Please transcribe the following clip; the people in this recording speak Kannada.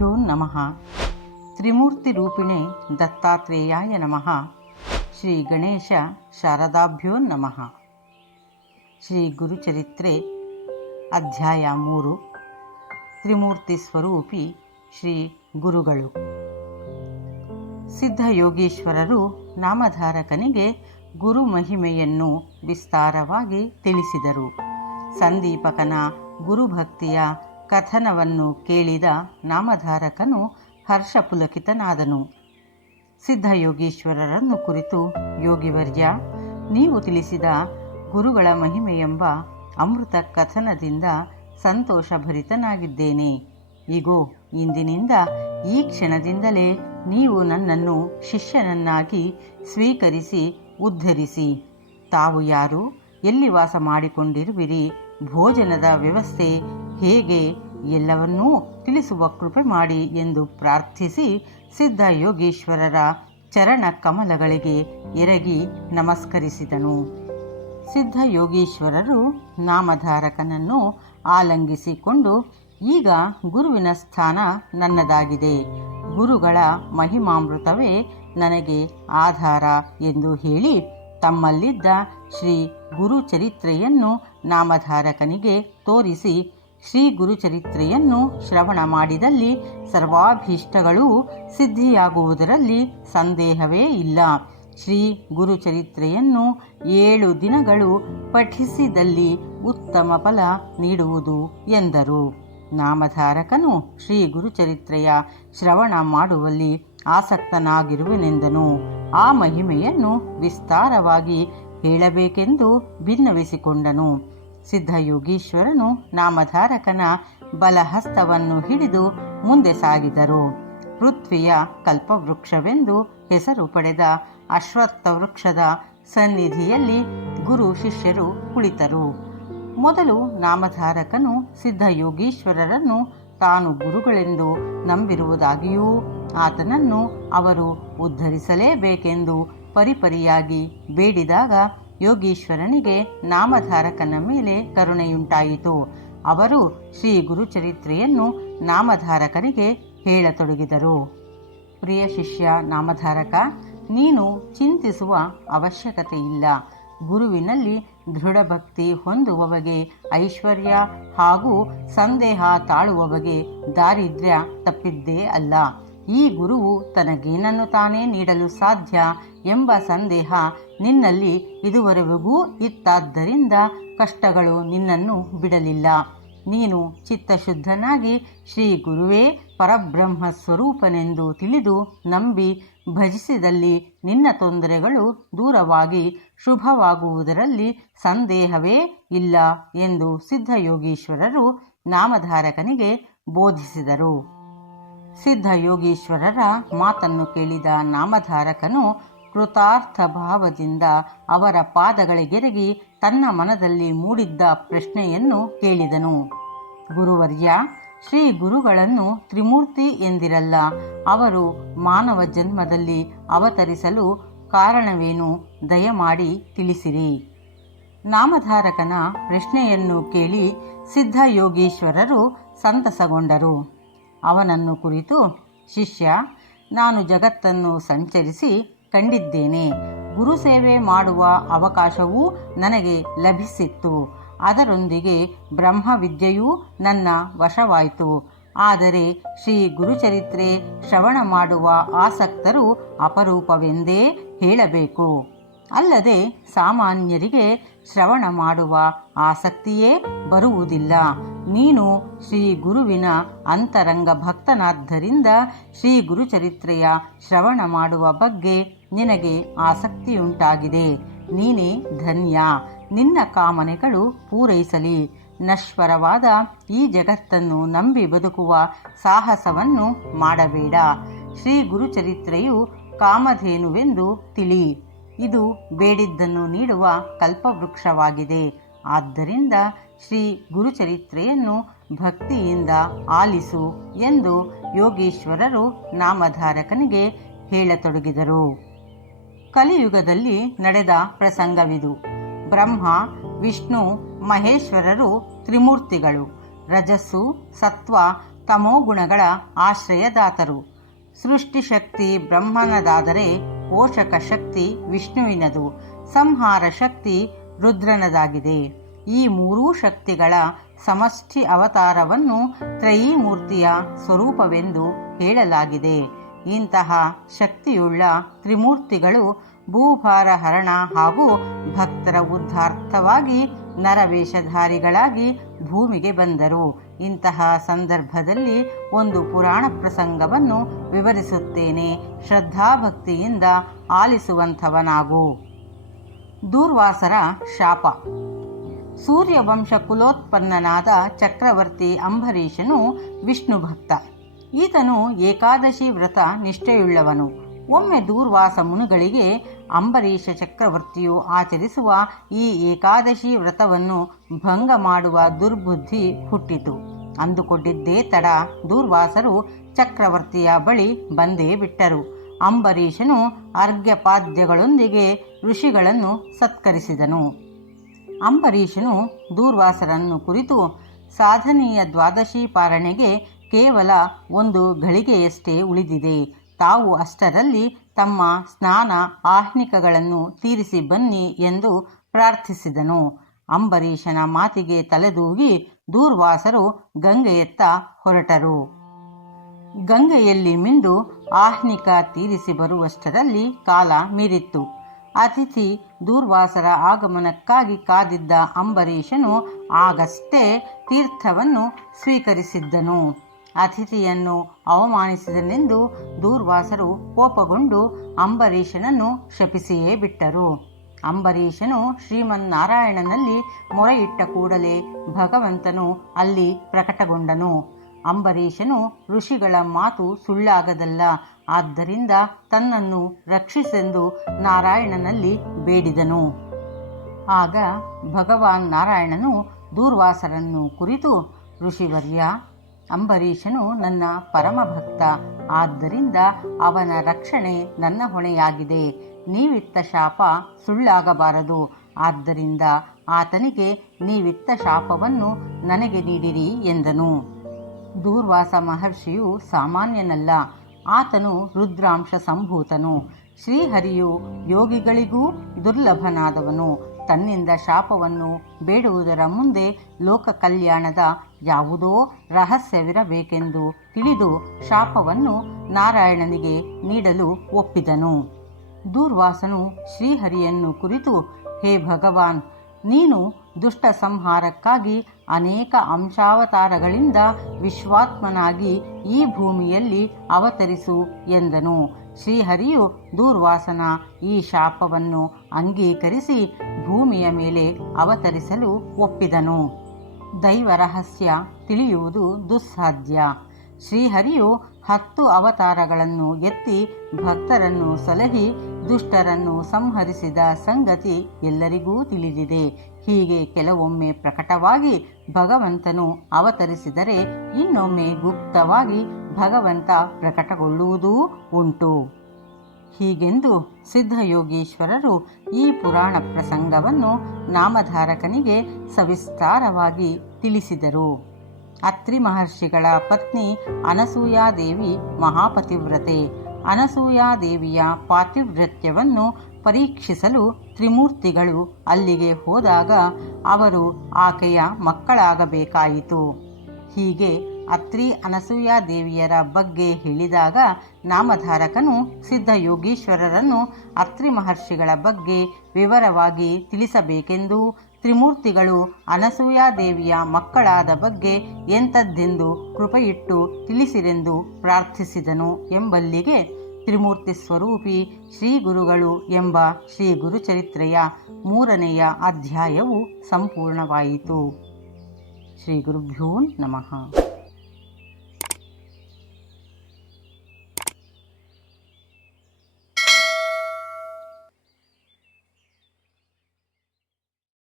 ಗುರುಭ್ಯೋ ನಮಃ. ತ್ರಿಮೂರ್ತಿರೂಪಿಣೆ ದತ್ತಾತ್ರೇಯಾಯ ನಮಃ. ಶ್ರೀ ಗಣೇಶ ಶಾರದಾಭ್ಯೋ ನಮಃ. ಶ್ರೀ ಗುರುಚರಿತ್ರೆ ಅಧ್ಯಾಯ 3. ತ್ರಿಮೂರ್ತಿ ಸ್ವರೂಪಿ ಶ್ರೀ ಗುರುಗಳು. ಸಿದ್ಧಯೋಗೀಶ್ವರರು ನಾಮಧಾರಕನಿಗೆ ಗುರು ಮಹಿಮೆಯನ್ನು ವಿಸ್ತಾರವಾಗಿ ತಿಳಿಸಿದರು. ಸಂದೀಪಕನ ಗುರುಭಕ್ತಿಯ ಕಥನವನ್ನು ಕೇಳಿದ ನಾಮಧಾರಕನು ಹರ್ಷಪುಲಕಿತನಾದನು. ಸಿದ್ಧಯೋಗೀಶ್ವರರನ್ನು ಕುರಿತು, ಯೋಗಿವರ್ಯ, ನೀವು ತಿಳಿಸಿದ ಗುರುಗಳ ಮಹಿಮೆಯೆಂಬ ಅಮೃತ ಕಥನದಿಂದ ಸಂತೋಷಭರಿತನಾಗಿದ್ದೇನೆ. ಈಗೋ ಇಂದಿನಿಂದ ಈ ಕ್ಷಣದಿಂದಲೇ ನೀವು ನನ್ನನ್ನು ಶಿಷ್ಯನನ್ನಾಗಿ ಸ್ವೀಕರಿಸಿ ಉದ್ಧರಿಸಿ. ತಾವು ಯಾರು, ಎಲ್ಲಿ ವಾಸ ಮಾಡಿಕೊಂಡಿರುವಿರಿ, ಭೋಜನದ ವ್ಯವಸ್ಥೆ ಹೇಗೆ, ಎಲ್ಲವನ್ನೂ ತಿಳಿಸುವ ಕೃಪೆ ಮಾಡಿ ಎಂದು ಪ್ರಾರ್ಥಿಸಿ ಸಿದ್ಧಯೋಗೀಶ್ವರರ ಚರಣ ಕಮಲಗಳಿಗೆ ಎರಗಿ ನಮಸ್ಕರಿಸಿದನು. ಸಿದ್ಧಯೋಗೀಶ್ವರರು ನಾಮಧಾರಕನನ್ನು ಆಲಂಗಿಸಿಕೊಂಡು, ಈಗ ಗುರುವಿನ ಸ್ಥಾನ ನನ್ನದಾಗಿದೆ, ಗುರುಗಳ ಮಹಿಮಾಮೃತವೇ ನನಗೆ ಆಧಾರ ಎಂದು ಹೇಳಿ ತಮ್ಮಲ್ಲಿದ್ದ ಶ್ರೀ ಗುರುಚರಿತ್ರೆಯನ್ನು ನಾಮಧಾರಕನಿಗೆ ತೋರಿಸಿ, ಶ್ರೀ ಗುರುಚರಿತ್ರೆಯನ್ನು ಶ್ರವಣ ಮಾಡಿದಲ್ಲಿ ಸರ್ವಾಭೀಷ್ಟಗಳೂ ಸಿದ್ಧಿಯಾಗುವುದರಲ್ಲಿ ಸಂದೇಹವೇ ಇಲ್ಲ. ಶ್ರೀ ಗುರುಚರಿತ್ರೆಯನ್ನು 7 ದಿನಗಳು ಪಠಿಸಿದಲ್ಲಿ ಉತ್ತಮ ಫಲ ನೀಡುವುದು ಎಂದರು. ನಾಮಧಾರಕನು ಶ್ರೀ ಗುರುಚರಿತ್ರೆಯ ಶ್ರವಣ ಮಾಡುವಲ್ಲಿ ಆಸಕ್ತನಾಗಿರುವೆನೆಂದನು. ಆ ಮಹಿಮೆಯನ್ನು ವಿಸ್ತಾರವಾಗಿ ಹೇಳಬೇಕೆಂದು ಭಿನ್ನವಿಸಿಕೊಂಡನು. ಸಿದ್ಧಯೋಗೀಶ್ವರನು ನಾಮಧಾರಕನ ಬಲಹಸ್ತವನ್ನು ಹಿಡಿದು ಮುಂದೆ ಸಾಗಿದರು. ಪೃಥ್ವಿಯ ಕಲ್ಪವೃಕ್ಷವೆಂದು ಹೆಸರು ಪಡೆದ ಅಶ್ವತ್ಥ ವೃಕ್ಷದ ಸನ್ನಿಧಿಯಲ್ಲಿ ಗುರು ಶಿಷ್ಯರು ಕುಳಿತರು. ಮೊದಲು ನಾಮಧಾರಕನು ಸಿದ್ಧಯೋಗೀಶ್ವರರನ್ನು ತಾನು ಗುರುಗಳೆಂದು ನಂಬಿರುವುದಾಗಿಯೂ ಆತನನ್ನು ಅವರು ಉದ್ಧರಿಸಲೇಬೇಕೆಂದು ಪರಿಪರಿಯಾಗಿ ಬೇಡಿದಾಗ ಯೋಗೀಶ್ವರನಿಗೆ ನಾಮಧಾರಕನ ಮೇಲೆ ಕರುಣೆಯುಂಟಾಯಿತು. ಅವರು ಶ್ರೀ ಗುರುಚರಿತ್ರೆಯನ್ನು ನಾಮಧಾರಕನಿಗೆ ಹೇಳತೊಡಗಿದರು. ಪ್ರಿಯ ಶಿಷ್ಯ ನಾಮಧಾರಕ, ನೀನು ಚಿಂತಿಸುವ ಅವಶ್ಯಕತೆ ಇಲ್ಲ. ಗುರುವಿನಲ್ಲಿ ದೃಢಭಕ್ತಿ ಹೊಂದುವವಗೆ ಐಶ್ವರ್ಯ ಹಾಗೂ ಸಂದೇಹ ತಾಳುವವಗೆ ದಾರಿದ್ರ್ಯ ತಪ್ಪಿದ್ದೇ ಅಲ್ಲ. ಈ ಗುರುವು ತನಗೇನನ್ನು ತಾನೇ ನೀಡಲು ಸಾಧ್ಯ ಎಂಬ ಸಂದೇಹ ನಿನ್ನಲ್ಲಿ ಇದುವರೆಗೂ ಇತ್ತಾದ್ದರಿಂದ ಕಷ್ಟಗಳು ನಿನ್ನನ್ನು ಬಿಡಲಿಲ್ಲ. ನೀನು ಚಿತ್ತಶುದ್ಧನಾಗಿ ಶ್ರೀ ಗುರುವೇ ಪರಬ್ರಹ್ಮ ಸ್ವರೂಪನೆಂದು ತಿಳಿದು ನಂಬಿ ಭಜಿಸಿದಲ್ಲಿ ನಿನ್ನ ತೊಂದರೆಗಳು ದೂರವಾಗಿ ಶುಭವಾಗುವುದರಲ್ಲಿ ಸಂದೇಹವೇ ಇಲ್ಲ ಎಂದು ಸಿದ್ಧಯೋಗೀಶ್ವರರು ನಾಮಧಾರಕನಿಗೆ ಬೋಧಿಸಿದರು. ಸಿದ್ಧಯೋಗೀಶ್ವರರ ಮಾತನ್ನು ಕೇಳಿದ ನಾಮಧಾರಕನು ಕೃತಾರ್ಥ ಭಾವದಿಂದ ಅವರ ಪಾದಗಳಿಗೆರಗಿ ತನ್ನ ಮನದಲ್ಲಿ ಮೂಡಿದ್ದ ಪ್ರಶ್ನೆಯನ್ನು ಕೇಳಿದನು. ಗುರುವರ್ಯ, ಶ್ರೀ ಗುರುಗಳನ್ನು ತ್ರಿಮೂರ್ತಿ ಎಂದಿರಲ್ಲ. ಅವರು ಮಾನವ ಜನ್ಮದಲ್ಲಿ ಅವತರಿಸಲು ಕಾರಣವೇನು, ದಯಮಾಡಿ ತಿಳಿಸಿರಿ. ನಾಮಧಾರಕನ ಪ್ರಶ್ನೆಯನ್ನು ಕೇಳಿ ಸಿದ್ಧಯೋಗೀಶ್ವರರು ಸಂತಸಗೊಂಡರು. ಅವನನ್ನು ಕುರಿತು, ಶಿಷ್ಯ, ನಾನು ಜಗತ್ತನ್ನು ಸಂಚರಿಸಿ ಕಂಡಿದ್ದೇನೆ. ಗುರುಸೇವೆ ಮಾಡುವ ಅವಕಾಶವೂ ನನಗೆ ಲಭಿಸಿತ್ತು. ಅದರೊಂದಿಗೆ ಬ್ರಹ್ಮವಿದ್ಯೆಯೂ ನನ್ನ ವಶವಾಯಿತು. ಆದರೆ ಶ್ರೀ ಗುರುಚರಿತ್ರೆ ಶ್ರವಣ ಮಾಡುವ ಆಸಕ್ತರು ಅಪರೂಪವೆಂದೇ ಹೇಳಬೇಕು. ಅಲ್ಲದೆ ಸಾಮಾನ್ಯರಿಗೆ ಶ್ರವಣ ಮಾಡುವ ಆಸಕ್ತಿಯೇ ಬರುವುದಿಲ್ಲ. ನೀನು ಶ್ರೀ ಗುರುವಿನ ಅಂತರಂಗ ಭಕ್ತನಾದ್ದರಿಂದ ಶ್ರೀ ಗುರುಚರಿತ್ರೆಯ ಶ್ರವಣ ಮಾಡುವ ಬಗ್ಗೆ ನಿನಗೆ ಆಸಕ್ತಿಯುಂಟಾಗಿದೆ. ನೀನೇ ಧನ್ಯ. ನಿನ್ನ ಕಾಮನೆಗಳು ಪೂರೈಸಲಿ. ನಶ್ವರವಾದ ಈ ಜಗತ್ತನ್ನು ನಂಬಿ ಬದುಕುವ ಸಾಹಸವನ್ನು ಮಾಡಬೇಡ. ಶ್ರೀ ಗುರುಚರಿತ್ರೆಯು ಕಾಮಧೇನುವೆಂದು ತಿಳಿ. ಇದು ಬೇಡಿದ್ದನ್ನು ನೀಡುವ ಕಲ್ಪವೃಕ್ಷವಾಗಿದೆ. ಆದ್ದರಿಂದ ಶ್ರೀ ಗುರುಚರಿತ್ರೆಯನ್ನು ಭಕ್ತಿಯಿಂದ ಆಲಿಸು ಎಂದು ಯೋಗೀಶ್ವರರು ನಾಮಧಾರಕನಿಗೆ ಹೇಳತೊಡಗಿದರು. ಕಲಿಯುಗದಲ್ಲಿ ನಡೆದ ಪ್ರಸಂಗವಿದು. ಬ್ರಹ್ಮ, ವಿಷ್ಣು, ಮಹೇಶ್ವರರು ತ್ರಿಮೂರ್ತಿಗಳು. ರಜಸ್ಸು, ಸತ್ವ ತಮೋಗುಣಗಳ ಆಶ್ರಯದಾತರು. ಸೃಷ್ಟಿಶಕ್ತಿ ಬ್ರಹ್ಮನದಾದರೆ ಪೋಷಕ ಶಕ್ತಿ ವಿಷ್ಣುವಿನದು, ಸಂಹಾರ ಶಕ್ತಿ ರುದ್ರನದಾಗಿದೆ. ಈ ಮೂರೂ ಶಕ್ತಿಗಳ ಸಮಷ್ಟಿ ಅವತಾರವನ್ನು ತ್ರಯೀಮೂರ್ತಿಯ ಸ್ವರೂಪವೆಂದು ಹೇಳಲಾಗಿದೆ. ಇಂತಹ ಶಕ್ತಿಯುಳ್ಳ ತ್ರಿಮೂರ್ತಿಗಳು ಭೂಭಾರ ಹರಣ ಹಾಗೂ ಭಕ್ತರ ಉದ್ಧಾರ್ಥವಾಗಿ ನರವೇಷಧಾರಿಗಳಾಗಿ ಭೂಮಿಗೆ ಬಂದರು. ಇಂತಹ ಸಂದರ್ಭದಲ್ಲಿ ಒಂದು ಪುರಾಣ ಪ್ರಸಂಗವನ್ನು ವಿವರಿಸುತ್ತೇನೆ. ಶ್ರದ್ಧಾಭಕ್ತಿಯಿಂದ ಆಲಿಸುವಂಥವನಾಗು. ದೂರ್ವಾಸರ ಶಾಪ. ಸೂರ್ಯವಂಶ ಕುಲೋತ್ಪನ್ನನಾದ ಚಕ್ರವರ್ತಿ ಅಂಬರೀಷನು ವಿಷ್ಣು ಭಕ್ತ. ಈತನು ಏಕಾದಶಿ ವ್ರತ ನಿಷ್ಠೆಯುಳ್ಳವನು. ಒಮ್ಮೆ ದೂರ್ವಾಸ ಮುನಿಗಳಿಗೆ ಅಂಬರೀಷ ಚಕ್ರವರ್ತಿಯು ಆಚರಿಸುವ ಈ ಏಕಾದಶಿ ವ್ರತವನ್ನು ಭಂಗ ಮಾಡುವ ದುರ್ಬುದ್ಧಿ ಹುಟ್ಟಿತು. ಅಂದುಕೊಂಡಿದ್ದೇ ತಡ ದೂರ್ವಾಸರು ಚಕ್ರವರ್ತಿಯ ಬಳಿ ಬಂದೇ ಬಿಟ್ಟರು. ಅಂಬರೀಷನು ಅರ್ಘ್ಯಪಾದ್ಯಗಳೊಂದಿಗೆ ಋಷಿಗಳನ್ನು ಸತ್ಕರಿಸಿದನು. ಅಂಬರೀಷನು ದೂರ್ವಾಸರನ್ನು ಕುರಿತು, ಸಾಧನೀಯ ದ್ವಾದಶಿ ಪಾರಣೆಗೆ ಕೇವಲ 1 ಘಳಿಗೆಯಷ್ಟೇ ಉಳಿದಿದೆ. ತಾವು ಅಷ್ಟರಲ್ಲಿ ತಮ್ಮ ಸ್ನಾನ ಆಹ್ನಿಕಗಳನ್ನು ತೀರಿಸಿ ಬನ್ನಿ ಎಂದು ಪ್ರಾರ್ಥಿಸಿದನು. ಅಂಬರೀಷನ ಮಾತಿಗೆ ತಲೆದೂಗಿ ದೂರ್ವಾಸರು ಗಂಗೆಯತ್ತ ಹೊರಟರು. ಗಂಗೆಯಲ್ಲಿ ಮಿಂದು ಆಹ್ನಿಕ ತೀರಿಸಿ ಬರುವಷ್ಟರಲ್ಲಿ ಕಾಲ ಮೀರಿತ್ತು. ಅತಿಥಿ ದೂರ್ವಾಸರ ಆಗಮನಕ್ಕಾಗಿ ಕಾದಿದ್ದ ಅಂಬರೀಷನು ಆಗಷ್ಟೇ ತೀರ್ಥವನ್ನು ಸ್ವೀಕರಿಸಿದ್ದನು. ಅತಿಥಿಯನ್ನು ಅವಮಾನಿಸಿದನೆಂದು ದೂರ್ವಾಸರು ಕೋಪಗೊಂಡು ಅಂಬರೀಷನನ್ನು ಶಪಿಸಿಯೇ ಬಿಟ್ಟರು. ಅಂಬರೀಷನು ಶ್ರೀಮನ್ನಾರಾಯಣನಲ್ಲಿ ಮೊರೆಯಿಟ್ಟ ಕೂಡಲೇ ಭಗವಂತನು ಅಲ್ಲಿ ಪ್ರಕಟಗೊಂಡನು. ಅಂಬರೀಷನು ಋಷಿಗಳ ಮಾತು ಸುಳ್ಳಾಗದಲ್ಲ, ಆದ್ದರಿಂದ ತನ್ನನ್ನು ರಕ್ಷಿಸೆಂದು ನಾರಾಯಣನಲ್ಲಿ ಬೇಡಿದನು. ಆಗ ಭಗವಾನ್ ನಾರಾಯಣನು ದೂರ್ವಾಸರನ್ನು ಕುರಿತು, ಋಷಿವರ್ಯ, ಅಂಬರೀಷನು ನನ್ನ ಪರಮಭಕ್ತ. ಆದ್ದರಿಂದ ಅವನ ರಕ್ಷಣೆ ನನ್ನ ಹೊಣೆಯಾಗಿದೆ. ನೀವಿತ್ತ ಶಾಪ ಸುಳ್ಳಾಗಬಾರದು. ಆದ್ದರಿಂದ ಆತನಿಗೆ ನೀವಿತ್ತ ಶಾಪವನ್ನು ನನಗೆ ನೀಡಿರಿ ಎಂದನು. ದೂರ್ವಾಸ ಮಹರ್ಷಿಯು ಸಾಮಾನ್ಯನಲ್ಲ. ಆತನು ರುದ್ರಾಂಶ ಸಂಭೂತನು. ಶ್ರೀಹರಿಯು ಯೋಗಿಗಳಿಗೂ ದುರ್ಲಭನಾದವನು. ತನ್ನಿಂದ ಶಾಪವನ್ನು ಬೇಡುವುದರ ಮುಂದೆ ಲೋಕ ಕಲ್ಯಾಣದ ಯಾವುದೋ ರಹಸ್ಯವಿರಬೇಕೆಂದು ತಿಳಿದು ಶಾಪವನ್ನು ನಾರಾಯಣನಿಗೆ ನೀಡಲು ಒಪ್ಪಿದನು. ದೂರ್ವಾಸನು ಶ್ರೀಹರಿಯನ್ನು ಕುರಿತು, ಹೇ ಭಗವಾನ್, ನೀನು ದುಷ್ಟ ಸಂಹಾರಕ್ಕಾಗಿ ಅನೇಕ ಅಂಶಾವತಾರಗಳಿಂದ ವಿಶ್ವಾತ್ಮನಾಗಿ ಈ ಭೂಮಿಯಲ್ಲಿ ಅವತರಿಸು ಎಂದನು. ಶ್ರೀಹರಿಯು ದೂರ್ವಾಸನ ಈ ಶಾಪವನ್ನು ಅಂಗೀಕರಿಸಿ ಭೂಮಿಯ ಮೇಲೆ ಅವತರಿಸಲು ಒಪ್ಪಿದನು. ದೈವ ರಹಸ್ಯ ತಿಳಿಯುವುದು ದುಸ್ಸಾಧ್ಯ. ಶ್ರೀಹರಿಯು 10 ಅವತಾರಗಳನ್ನು ಎತ್ತಿ ಭಕ್ತರನ್ನು ಸಲಹಿ ದುಷ್ಟರನ್ನು ಸಂಹರಿಸಿದ ಸಂಗತಿ ಎಲ್ಲರಿಗೂ ತಿಳಿದಿದೆ. ಹೀಗೆ ಕೆಲವೊಮ್ಮೆ ಪ್ರಕಟವಾಗಿ ಭಗವಂತನು ಅವತರಿಸಿದರೆ ಇನ್ನೊಮ್ಮೆ ಗುಪ್ತವಾಗಿ ಭಗವಂತ ಪ್ರಕಟಗೊಳ್ಳುವುದೂ ಉಂಟು. ಹೀಗೆಂದು ಸಿದ್ಧಯೋಗೀಶ್ವರರು ಈ ಪುರಾಣ ಪ್ರಸಂಗವನ್ನು ನಾಮಧಾರಕನಿಗೆ ಸವಿಸ್ತಾರವಾಗಿ ತಿಳಿಸಿದರು. ಅತ್ರಿ ಮಹರ್ಷಿಗಳ ಪತ್ನಿ ಅನಸೂಯಾದೇವಿ ಮಹಾಪತಿವ್ರತೆ. ಅನಸೂಯಾದೇವಿಯ ಪಾತಿವ್ರತ್ಯವನ್ನು ಪರೀಕ್ಷಿಸಲು ತ್ರಿಮೂರ್ತಿಗಳು ಅಲ್ಲಿಗೆ ಹೋದಾಗ ಅವರು ಆಕೆಯ ಮಕ್ಕಳಾಗಬೇಕಾಯಿತು. ಹೀಗೆ ಅತ್ರಿ ಅನಸೂಯಾದೇವಿಯರ ಬಗ್ಗೆ ಹೇಳಿದಾಗ ನಾಮಧಾರಕನು ಸಿದ್ಧಯೋಗೀಶ್ವರರನ್ನು ಅತ್ರಿ ಮಹರ್ಷಿಗಳ ಬಗ್ಗೆ ವಿವರವಾಗಿ ತಿಳಿಸಬೇಕೆಂದು, ತ್ರಿಮೂರ್ತಿಗಳು ಅನಸೂಯಾದೇವಿಯ ಮಕ್ಕಳಾದ ಬಗ್ಗೆ ಎಂಥದ್ದೆಂದು ಕೃಪೆಯಿಟ್ಟು ತಿಳಿಸಿರೆಂದು ಪ್ರಾರ್ಥಿಸಿದನು ಎಂಬಲ್ಲಿಗೆ ತ್ರಿಮೂರ್ತಿ ಸ್ವರೂಪಿ ಶ್ರೀ ಗುರುಗಳು ಎಂಬ ಶ್ರೀ ಗುರುಚರಿತ್ರೆಯ 3ನೆಯ ಅಧ್ಯಾಯವು ಸಂಪೂರ್ಣವಾಯಿತು. ಶ್ರೀ ಗುರುಭ್ಯೋ ನಮಃ.